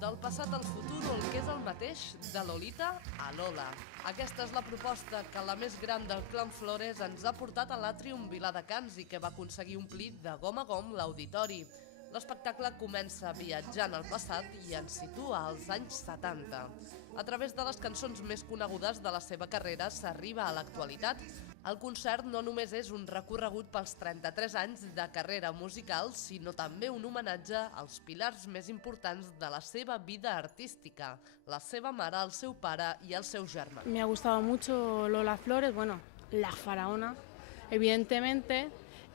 del passat al futur o el que és el mateix, de Lolita a Lola. Aquesta és la proposta que la més gran del clan Flores ens ha portat a l'Àtrium Viladecans i que va aconseguir omplir de gom a gom l'auditori. L'espectacle comença viatjant al passat i ens situa als anys 70. A través de les cançons més conegudes de la seva carrera s'arriba a l'actualitat. El concert no només és un recorregut pels 33 anys de carrera musical, sinó també un homenatge als pilars més importants de la seva vida artística, la seva mare, el seu pare i el seu germà. Me ha gustado mucho Lola Flores, bueno, la faraona, evidentemente,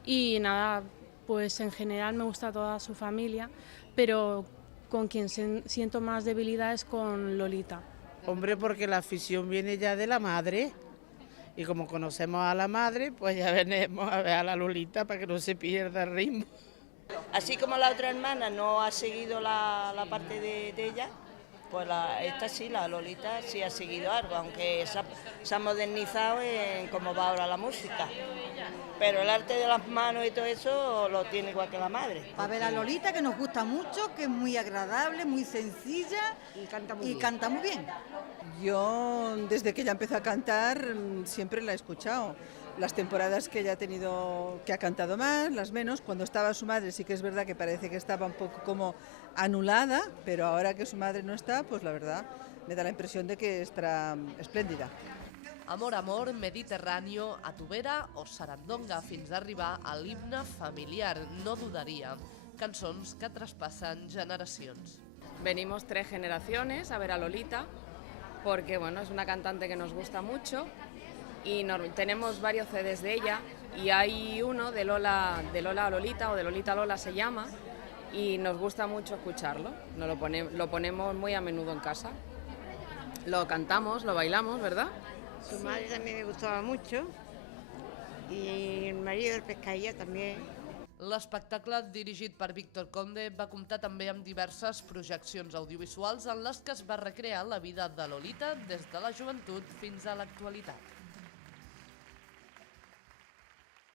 y nada, pues en general me gusta toda su familia, pero con quien siento más debilidad es con Lolita. Hombre, porque la afición viene ya de la madre. Y como conocemos a la madre, pues ya venimos a ver a la Lolita para que no se pierda el ritmo. Así como la otra hermana no ha seguido la parte de ella, pues esta sí, la Lolita sí ha seguido algo, aunque se ha modernizado en cómo va ahora la música. Pero el arte de las manos y todo eso lo tiene igual que la madre. Para ver a Lolita, que nos gusta mucho, que es muy agradable, muy sencilla y canta muy bien. Yo, desde que ella empezó a cantar, siempre la he escuchado. Las temporadas que ella ha tenido, que ha cantado más, las menos. Cuando estaba su madre sí que es verdad que parece que estaba un poco como anulada, pero ahora que su madre no está, pues la verdad me da la impresión de que estará espléndida. Amor, amor, Mediterráneo, Atubera o Sarandonga, fins a arribar a l'himne familiar, no dudaria. Cançons que traspassen generacions. Venimos 3 generaciones a ver a Lolita, porque bueno, es una cantante que nos gusta mucho y tenemos varios CDs de ella y hay uno de Lola a Lolita o de Lolita a Lola se llama y nos gusta mucho escucharlo. Lo ponemos muy a menudo en casa. Lo cantamos, lo bailamos, ¿verdad? Su madre también me gustaba mucho y el marido del Pescadilla también. L'espectacle, dirigit per Víctor Conde, va comptar també amb diverses projeccions audiovisuals en les que es va recrear la vida de Lolita des de la joventut fins a l'actualitat.